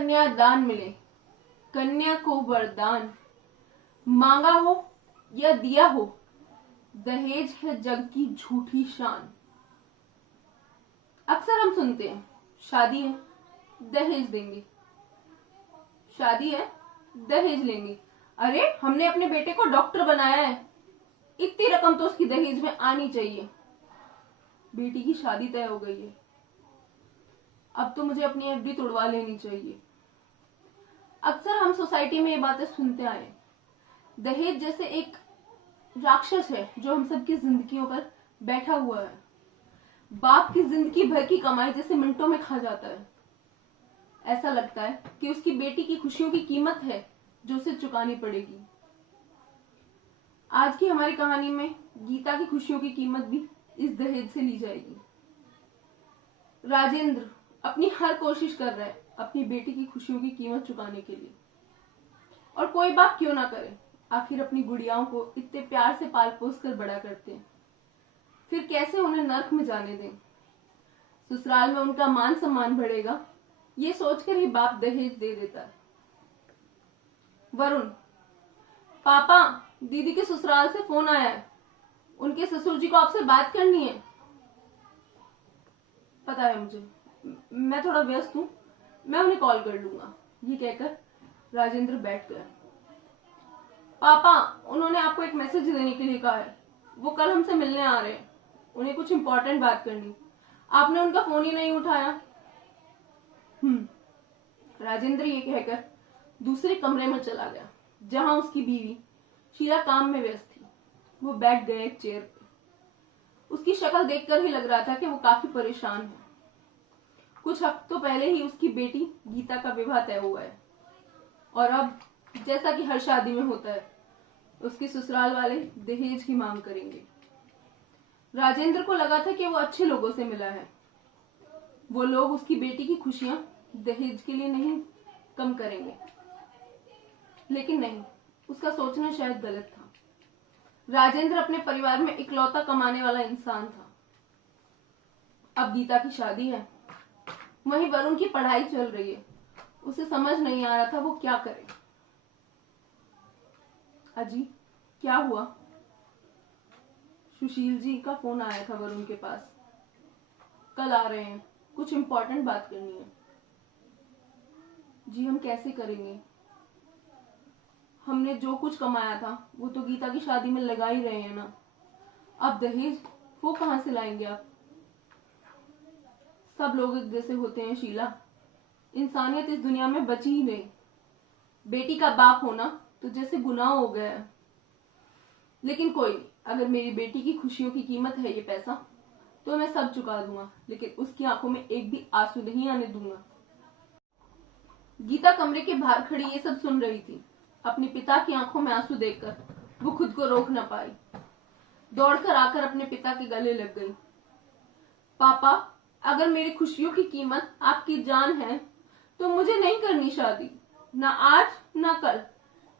कन्या दान मिले, कन्या को वरदान, मांगा हो या दिया हो, दहेज है जग की झूठी शान। अक्सर हम सुनते हैं शादी है दहेज देंगे, शादी है दहेज लेंगे। अरे हमने अपने बेटे को डॉक्टर बनाया है, इतनी रकम तो उसकी दहेज में आनी चाहिए। बेटी की शादी तय हो गई है, अब तो मुझे अपनी एफडी तोड़वा लेनी चाहिए। अक्सर हम सोसाइटी में ये बातें सुनते आए। दहेज जैसे एक राक्षस है जो हम सबकी जिंदगियों पर बैठा हुआ है, बाप की जिंदगी भर की कमाई जैसे मिनटों में खा जाता है। ऐसा लगता है कि उसकी बेटी की खुशियों की कीमत है जो उसे चुकानी पड़ेगी। आज की हमारी कहानी में गीता की खुशियों की कीमत भी इस दहेज से ली जाएगी। राजेंद्र अपनी हर कोशिश कर रहा है अपनी बेटी की खुशियों की कीमत चुकाने के लिए, और कोई बाप क्यों ना करे, आखिर अपनी गुड़ियाओं को इतने प्यार से पाल पोस कर बड़ा करते हैं, फिर कैसे उन्हें नर्क में जाने दें। ससुराल में उनका मान सम्मान बढ़ेगा, ये सोचकर ही बाप दहेज दे देता है। वरुण, पापा दीदी के ससुराल से फोन आया है, उनके ससुर जी को आपसे बात करनी है। पता है मुझे, मैं थोड़ा व्यस्त हूँ, मैं उन्हें कॉल कर लूंगा। ये कहकर राजेंद्र बैठ गया। पापा उन्होंने आपको एक मैसेज देने के लिए कहा है, वो कल हमसे मिलने आ रहे हैं, उन्हें कुछ इंपॉर्टेंट बात करनी। आपने उनका फोन ही नहीं उठाया। राजेंद्र ये कहकर दूसरे कमरे में चला गया जहां उसकी बीवी शीला काम में व्यस्त थी। वो बैठ गए एक चेयर पे। उसकी शक्ल देखकर ही लग रहा था कि वो काफी परेशान है। कुछ हफ्तों पहले ही उसकी बेटी गीता का विवाह तय हुआ है, और अब जैसा कि हर शादी में होता है, उसके ससुराल वाले दहेज की मांग करेंगे। राजेंद्र को लगा था कि वो अच्छे लोगों से मिला है, वो लोग उसकी बेटी की खुशियां दहेज के लिए नहीं कम करेंगे। लेकिन नहीं, उसका सोचना शायद गलत था। राजेंद्र अपने परिवार में इकलौता कमाने वाला इंसान था। अब गीता की शादी है, वहीं वरुण की पढ़ाई चल रही है। उसे समझ नहीं आ रहा था वो क्या करे। अजी क्या हुआ? सुशील जी का फोन आया था वरुण के पास, कल आ रहे हैं, कुछ इंपॉर्टेंट बात करनी है। जी हम कैसे करेंगे? हमने जो कुछ कमाया था वो तो गीता की शादी में लगा ही रहे हैं ना, अब दहेज वो कहां से लाएंगे आप? सब लोग एक जैसे होते हैं शीला, इंसानियत इस दुनिया में बची ही नहीं। बेटी का बाप होना तो जैसे गुनाह हो गया है। लेकिन कोई नहीं, अगर मेरी बेटी की खुशियों की कीमत है ये पैसा तो मैं सब चुका दूंगा, लेकिन उसकी आंखों में एक भी आंसू नहीं आने दूंगा। गीता कमरे के बाहर खड़ी ये सब सुन रही थी। अपने पिता की आंखों में आंसू देखकर वो खुद को रोक न पाई। दौड़कर आकर अपने पिता के गले लग गई। पापा अगर मेरी खुशियों की कीमत आपकी जान है तो मुझे नहीं करनी शादी, ना आज ना कल।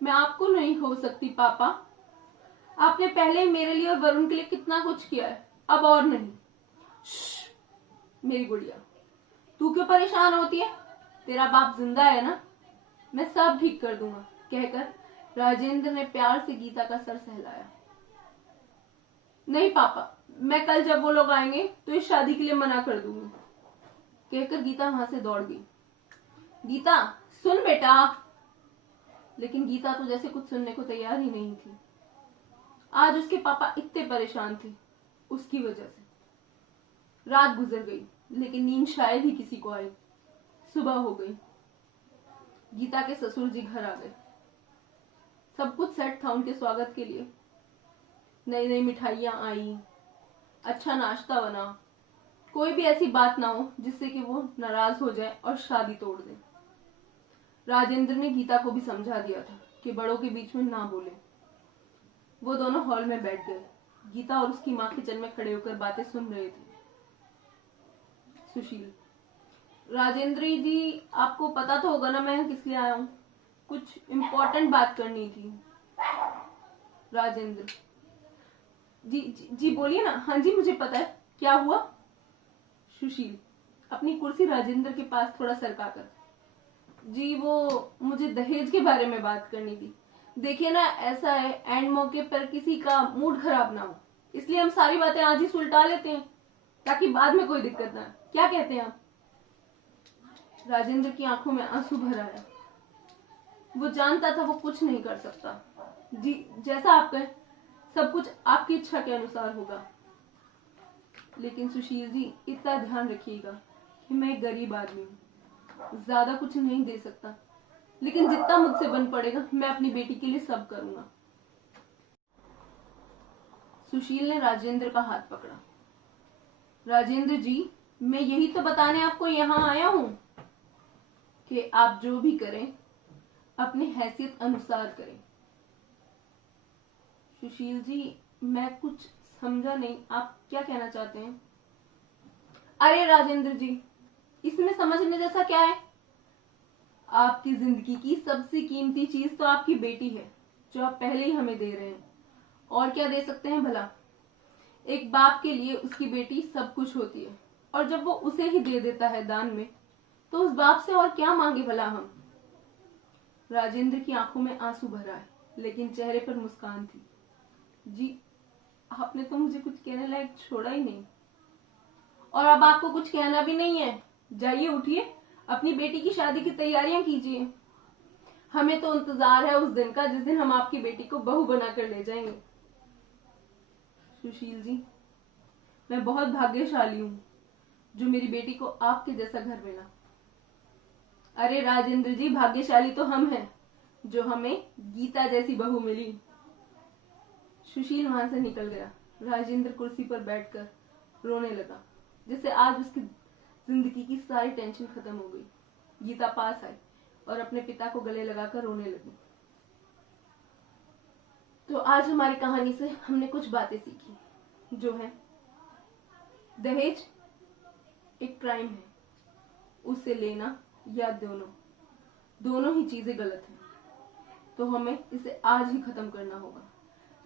मैं आपको नहीं खो सकती पापा, आपने पहले ही मेरे लिए और वरुण के लिए कितना कुछ किया है, अब और नहीं। मेरी गुड़िया, तू क्यों परेशान होती है? तेरा बाप जिंदा है ना, मैं सब ठीक कर दूंगा, कहकर राजेंद्र ने प्यार से गीता का सर सहलाया। नहीं पापा, मैं कल जब वो लोग आएंगे तो इस शादी के लिए मना कर दूंगी, कहकर गीता वहां से दौड़ गई। गीता सुन बेटा। लेकिन गीता तो जैसे कुछ सुनने को तैयार ही नहीं थी। आज उसके पापा इतने परेशान थे उसकी वजह से। रात गुजर गई लेकिन नींद शायद ही किसी को आई। सुबह हो गई। गीता के ससुर जी घर आ गए। सब कुछ सेट था उनके स्वागत के लिए। नई नई मिठाइयां आई, अच्छा नाश्ता बना। कोई भी ऐसी बात ना हो जिससे कि वो नाराज हो जाए और शादी तोड़ दे। राजेंद्र ने गीता को भी समझा दिया था कि बड़ों के बीच में ना बोले। वो दोनों हॉल में बैठ गए। गीता और उसकी माँ किचन में खड़े होकर बातें सुन रहे थे। सुशील, राजेंद्र जी आपको पता तो होगा ना मैं किस लिए आया हूँ, कुछ इम्पोर्टेंट बात करनी थी। राजेंद्र, जी बोलिए ना। हाँ जी मुझे पता है, क्या हुआ? सुशील अपनी कुर्सी राजेंद्र के पास थोड़ा सरका कर, जी वो मुझे दहेज के बारे में बात करनी थी। देखिए ना, ऐसा है एंड मौके पर किसी का मूड खराब ना हो, इसलिए हम सारी बातें आज ही सुलटा लेते हैं ताकि बाद में कोई दिक्कत ना आए। क्या कहते हैं आप? राजेंद्र की आंखों में आंसू भर आया। वो जानता था वो कुछ नहीं कर सकता। जी जैसा आप कहें, सब कुछ आपकी इच्छा के अनुसार होगा। लेकिन सुशील जी, इतना ध्यान रखिएगा कि मैं एक गरीब आदमी हूँ, ज्यादा कुछ नहीं दे सकता, लेकिन जितना मुझसे बन पड़ेगा मैं अपनी बेटी के लिए सब करूंगा। सुशील ने राजेंद्र का हाथ पकड़ा। राजेंद्र जी, मैं यही तो बताने आपको यहाँ आया हूँ कि आप जो भी करें अपनी हैसियत अनुसार करें। सुशील जी, मैं कुछ समझा नहीं, आप क्या कहना चाहते हैं? अरे राजेंद्र जी, इसमें समझने जैसा क्या है? आपकी जिंदगी की सबसे कीमती चीज तो आपकी बेटी है, जो आप पहले ही हमें दे रहे हैं। और क्या दे सकते हैं भला? एक बाप के लिए उसकी बेटी सब कुछ होती है, और जब वो उसे ही दे देता है दान में, तो उस बाप से और क्या मांगे भला हम? राजेंद्र की आंखों में आंसू भर आए, लेकिन चेहरे पर मुस्कान थी। जी, आपने तो मुझे कुछ कहने लायक छोड़ा ही नहीं, और अब आपको कुछ कहना भी नहीं है। जाइए, उठिए, अपनी बेटी की शादी की तैयारियां कीजिए। हमें तो इंतजार है उस दिन का जिस दिन हम आपकी बेटी को बहू बनाकर ले जाएंगे। सुशील जी, मैं बहुत भाग्यशाली हूँ जो मेरी बेटी को आपके जैसा घर मिला। अरे राजेंद्र जी, भाग्यशाली तो हम हैं जो हमें गीता जैसी बहू मिली। सुशील वहां से निकल गया। राजेंद्र कुर्सी पर बैठकर रोने लगा, जिससे आज उसकी जिंदगी की सारी टेंशन खत्म हो गई। गीता पास आई और अपने पिता को गले लगाकर रोने लगी। तो आज हमारी कहानी से हमने कुछ बातें सीखी, जो है दहेज एक क्राइम है, उससे लेना या दोनों ही चीजें गलत हैं। तो हमें इसे आज ही खत्म करना होगा।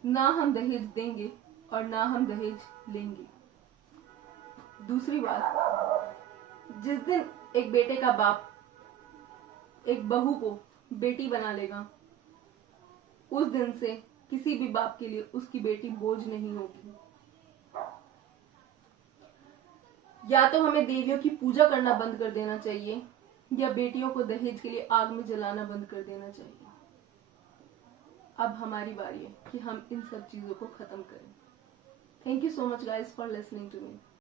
ना हम दहेज देंगे और ना हम दहेज लेंगे। दूसरी बात, जिस दिन एक बेटे का बाप एक बहू को बेटी बना लेगा, उस दिन से किसी भी बाप के लिए उसकी बेटी बोझ नहीं होगी। या तो हमें देवियों की पूजा करना बंद कर देना चाहिए, या बेटियों को दहेज के लिए आग में जलाना बंद कर देना चाहिए। अब हमारी बारी है कि हम इन सब चीजों को खत्म करें। Thank you so much guys for listening to me.